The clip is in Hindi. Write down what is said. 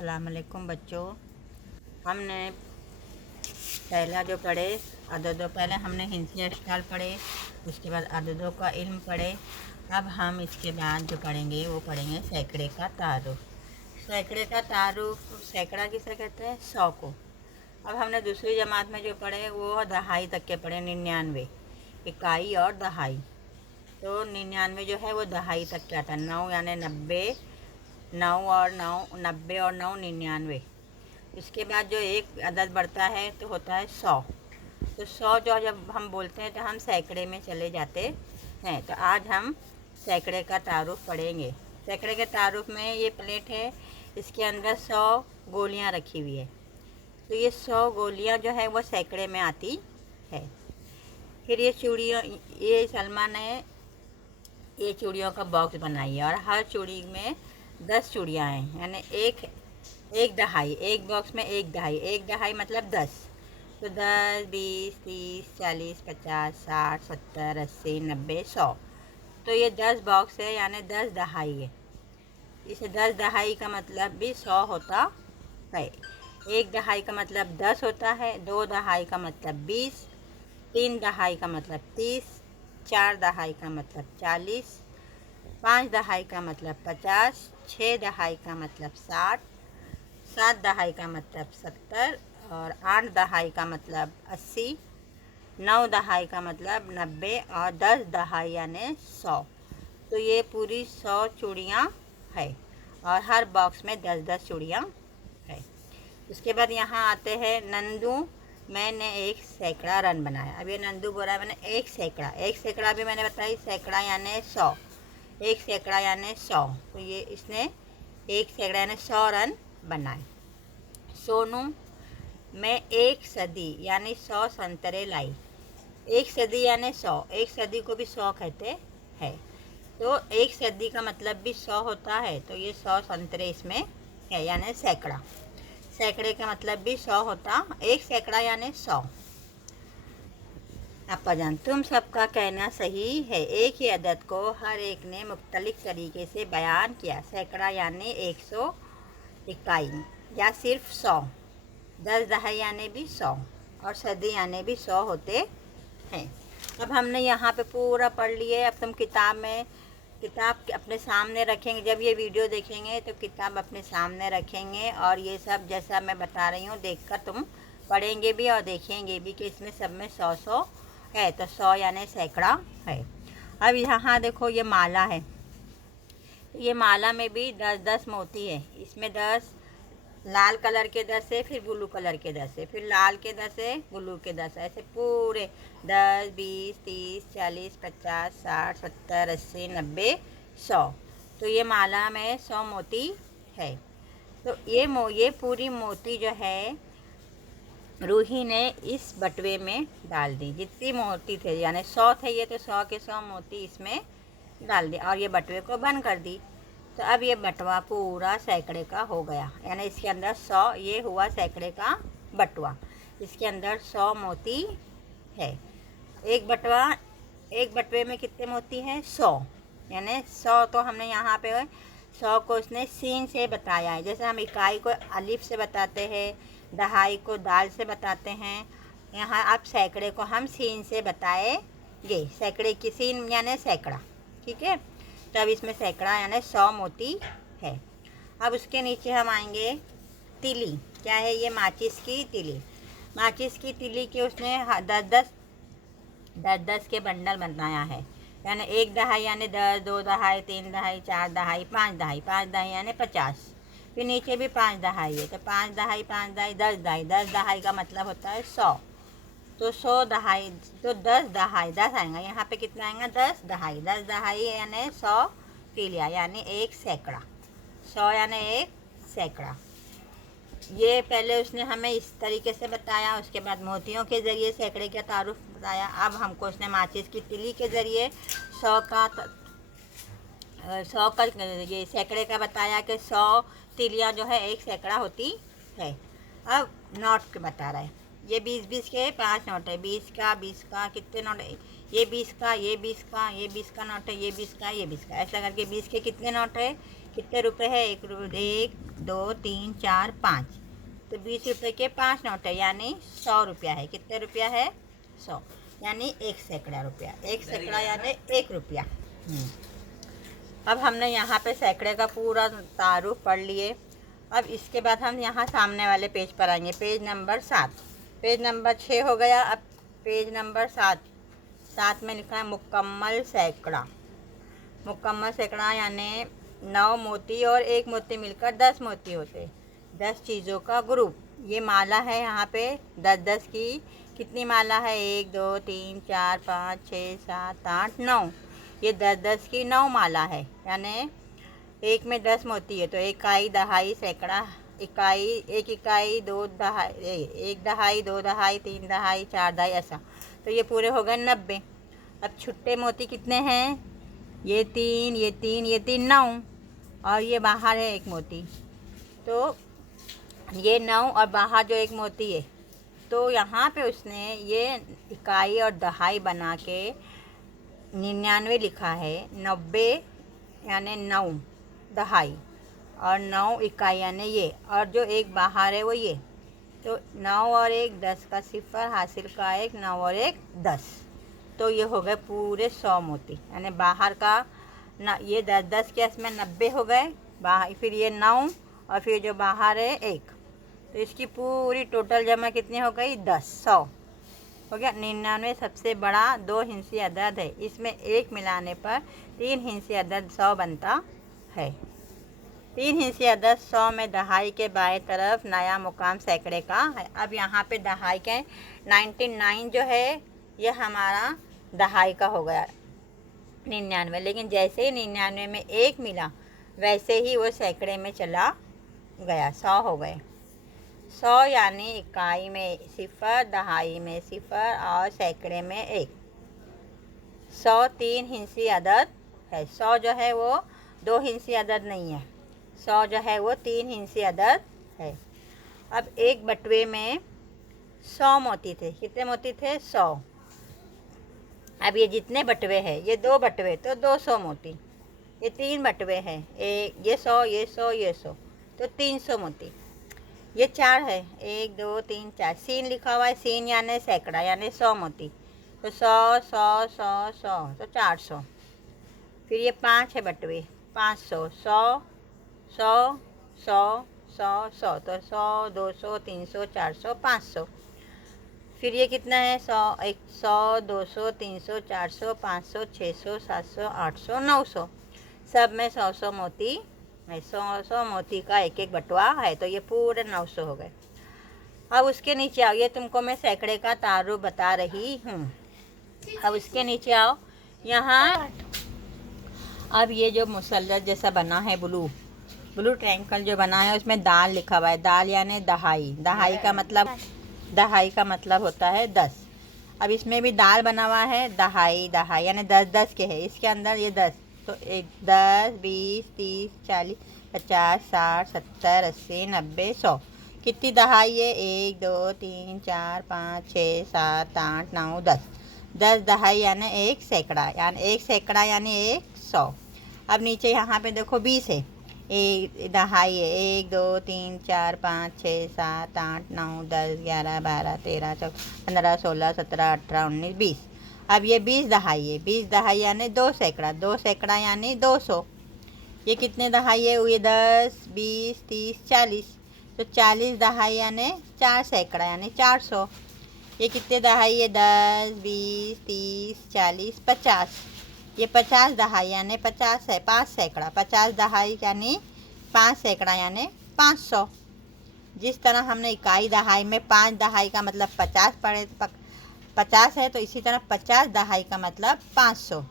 अस्सलाम वालेकुम बच्चों। हमने पहला जो पढ़े अददों, पहले हमने हिंसी अश्काल पढ़े, उसके बाद अददों का इल्म पढ़े। अब हम इसके बाद जो पढ़ेंगे वो पढ़ेंगे सैकड़े का तारुफ। सैकड़े का तारुफ, सैकड़ा किसे कहते हैं? 100 को। अब हमने दूसरी जमात में जो पढ़े वो दहाई तक के पढ़े, 99, इकाई और दहाई। तो 99 जो है वो दहाई तक क्या था, 9 यानी 90, 9 और 9 90 और 9 99। इसके बाद जो एक अदद बढ़ता है तो होता है 100। तो 100 जो जब हम बोलते हैं तो हम सैकड़े में चले जाते हैं। तो आज हम सैकड़े का तारुफ पढ़ेंगे। सैकड़े के तारुफ में ये प्लेट है, इसके अंदर 100 गोलियां रखी हुई है। तो ये 100 गोलियां जो है वो सैकड़े में आती है। फिर ये चूड़ियों, ये सलमा ने ये चूड़ियों का बॉक्स बनाई है और हर चूड़ी में 10 चूड़ियाँ हैं, यानी एक दहाई, एक बॉक्स में एक दहाई मतलब 10। तो 10, 20, 30, 40, 50, 60, 70, 80, 90, 100। तो ये 10 बॉक्स है, यानी 10 दहाई है। इसे 10 दहाई का मतलब भी 100 होता है। एक दहाई का मतलब 10 होता है, 2 दहाई का मतलब 20, 3 दहाई का मतलब 30, 4 दहाई का मतलब 40, 5 दहाई का मतलब 50, 6 दहाई का मतलब 60, 7 दहाई का मतलब 70 और 8 दहाई का मतलब 80, 9 दहाई का मतलब 90 और 10 दहाई यानी 100। तो ये पूरी 100 चूड़ियाँ है और हर बॉक्स में 10-10 चूड़ियाँ है। उसके बाद यहाँ आते हैं नंदू, मैंने एक सैकड़ा रन बनाया। अब ये नंदू बोला मैंने एक सैकड़ा भी मैंने बताई, सैकड़ा यानी 100, एक सैकड़ा यानी 100। तो ये इसने एक सैकड़ा यानी 100 रन बनाए। सोनू, मैं एक सदी यानी 100 संतरे लाई। एक सदी यानी 100, एक सदी को भी 100 कहते हैं। तो एक सदी का मतलब भी 100 होता है। तो ये 100 संतरे इसमें है, यानी सैकड़ा। सैकड़े का मतलब भी 100 होता, एक सैकड़ा यानी 100। अप्पाजान, तुम सबका कहना सही है। एक ही अदद को हर एक ने मुख्तलिफ तरीके से बयान किया। सैकड़ा यानी 100 इकाई या सिर्फ 100, 10 दहाई यानी भी 100 और सदी यानी भी 100 होते हैं। अब हमने यहाँ पे पूरा पढ़ लिए। अब तुम किताब अपने सामने रखेंगे, जब ये वीडियो देखेंगे तो किताब अपने सामने रखेंगे और ये सब जैसा मैं बता रही हूँ देखकर तुम पढ़ेंगे भी और देखेंगे भी कि इसमें सब में 100 है। तो 100 यानी सैकड़ा है। अब यहाँ देखो ये माला है, ये माला में भी 10-10 मोती है। इसमें 10 लाल कलर के 10 है, फिर ब्लू कलर के 10 है, फिर लाल के 10 है, ब्लू के 10 है, ऐसे पूरे 10, 20, 30, 40, 50, 60, 70, 80, 90, 100। तो ये माला में 100 मोती है। तो ये पूरी मोती जो है रूही ने इस बटवे में डाल दी। जितनी मोती थे यानी 100 थे ये, तो 100 के 100 मोती इसमें डाल दी और ये बटवे को बंद कर दी। तो अब ये बटवा पूरा सैकड़े का हो गया, यानी इसके अंदर 100, ये हुआ सैकड़े का बटवा। इसके अंदर 100 मोती है। एक बटवे में कितने मोती हैं? 100, यानी 100। तो हमने यहाँ पे 100 को इसने सीन से बताया है। जैसे हम इकाई को अलिफ से बताते हैं, दहाई को दाल से बताते हैं, यहाँ अब सैकड़े को हम सीन से बताएंगे। सैकड़े की सीन यानी सैकड़ा, ठीक है। तब इसमें सैकड़ा यानी 100 मोती है। अब उसके नीचे हम आएंगे तिली। क्या है ये? माचिस की तिली। माचिस की तिली के उसने 10-10 के बंडल बनाया है, यानी एक दहाई यानी 10, 2 दहाई, 3 दहाई, 4 दहाई, 5 दहाई, 5 दहाई यानी 50। फिर नीचे भी 5 दहाई है, तो 5 दहाई, 5 दहाई, 10 दहाई। 10 दहाई का मतलब होता है 100। तो 100 दहाई, तो 10 दहाई, 10 आएगा यहाँ पे, कितना आएगा? 10 दहाई। 10 दहाई यानी 100 तिलिया, यानी एक सैकड़ा। 100 यानी एक सैकड़ा। ये पहले उसने हमें इस तरीके से बताया, उसके बाद मोतियों के ज़रिए सैकड़े का तारुफ बताया। अब हमको उसने माचिस की तिली के ज़रिए 100 का ये सैकड़े का बताया कि 100 तिलियाँ जो है एक सैकड़ा होती है। अब नोट के बता रहा है, ये 20-20 के 5 नोट है। 20 का, 20 का, कितने नोट है? ये 20 का, ये 20 का, ये 20 का नोट है, ये 20 का, ये 20 का, ऐसा करके 20 के कितने नोट है? कितने रुपए है? 1 2 3 4 5, तो 20 रुपए के 5 नोट है, यानी 100 रुपया है। कितने रुपया है? 100, यानी 1 सैकड़ा रुपया। 1 सैकड़ा यानी 1 रुपया। अब हमने यहाँ पे सैकड़े का पूरा तारुफ पढ़ लिए। अब इसके बाद हम यहाँ सामने वाले पेज पर आएंगे, पेज नंबर 7। पेज नंबर 6 हो गया, अब पेज नंबर 7 में लिखा है मुकम्मल सैकड़ा। मुकम्मल सैकड़ा यानी 9 मोती और 1 मोती मिलकर 10 मोती होते। 10 चीज़ों का ग्रुप। ये माला है यहाँ पे 10-10 की। कितनी माला है? 1 2 3 4 5 6 7 8 9। ये 10-10 की 9 माला है, यानी एक में 10 मोती है, तो इकाई, दहाई, सैकड़ा, इकाई, 1 इकाई, 2 दहाई, 1 दहाई, 2 दहाई, 3 दहाई, 4 दहाई, ऐसा। तो ये पूरे हो गए 90। अब छुट्टे मोती कितने हैं? ये 3, ये 3, ये 3, 9, और ये बाहर है 1 मोती, तो ये 9 और बाहर जो 1 मोती है, तो यहाँ पे उसने ये इकाई और दहाई बना के 99 लिखा है। 90 यानी 9 दहाई और 9 इकाई यानी ये, और जो 1 बाहर है वो ये, तो 9 और 1 10 का सिफर, हासिल का 1, 9 और 1 10, तो ये हो गए पूरे 100 मोती। यानी बाहर का ना, ये 10-10 के इसमें 90 हो गए बाहर, फिर ये 9 और फिर जो बाहर है 1, तो इसकी पूरी टोटल जमा कितनी हो गई? 10, 100 हो गया। 99 सबसे बड़ा 2 हिंसी अदद है, इसमें 1 मिलाने पर 3 हिंसी अदद 100 बनता है। 3 हिंसी अदद 100 में दहाई के बाएं तरफ नया मुकाम सैकड़े का है। अब यहाँ पे दहाई के 99 जो है ये हमारा दहाई का हो गया 99, लेकिन जैसे ही 99 में 1 मिला वैसे ही वो सैकड़े में चला गया, 100 हो गए। 100 यानी इकाई में सिफर, दहाई में सिफर और सैकड़े में 1। 100 3 हिंसी अदद है। 100 जो है वो 2 हिंसी अदद नहीं है, 100 जो है वो 3 हिंसी अदद है। अब एक बटवे में 100 मोती थे। कितने मोती थे? 100। अब ये जितने बटवे हैं, ये 2 बटवे तो 200 मोती, ये 3 बटवे हैं, एक ये 100, ये 100, ये 100, तो 300 मोती। ये 4 है, 1 2 3 4, सीन लिखा हुआ है, सीन यानी सैकड़ा, यानी 100 मोती, तो 100 100 100 100, तो 400। फिर ये 5 है बटवे, 500, 100 100 100 100 100, तो 100 200 300 400 500। फिर ये कितना है? 100 100 200 300 400 500 600 700 800 900, सब में 100 मोती है। 100 मोती का एक एक बटवा है, तो ये पूरे 900 हो गए। अब उसके नीचे आओ, ये तुमको मैं सैकड़े का तारुफ बता रही हूँ। अब उसके नीचे आओ, यहाँ अब ये जो मुसल्लस जैसा बना है, ब्लू ट्रायंगल जो बना है, उसमें दाल लिखा हुआ है। दाल यानी दहाई, दहाई का मतलब होता है 10। अब इसमें भी दाल बना हुआ है, दहाई यानी 10-10 के है। इसके अंदर ये 10, तो 10 20 30 40 50 60 70 80 90 100, कितनी दहाई है? 1 2 3 4 5 6 7 8 9 10, 10 दहाई यानी 1 सैकड़ा, यानी 1 सैकड़ा यानी 100। अब नीचे यहाँ पे देखो 20 है, 1 दहाई है, 1 2 3 4 5 6 7 8 9 10 11 12 13 14 15 16 17 18 19 20। अब ये 20 दहाई है, 20 दहाई यानी 2 सैकड़ा, 2 सैकड़ा यानी 200। ये कितने दहाई है? ये 10 20 30 40, तो 40 दहाई यानी 4 सैकड़ा यानी 400। ये कितने दहाई है? 10 20 30 40 50, ये 50 दहाई यानी 50 है, 5 सैकड़ा, 50 दहाई यानी 5 सैकड़ा यानी 500। जिस तरह हमने इकाई दहाई में 5 दहाई का मतलब 50 पढ़े, 50 है, तो इसी तरह 50 दहाई का मतलब 500।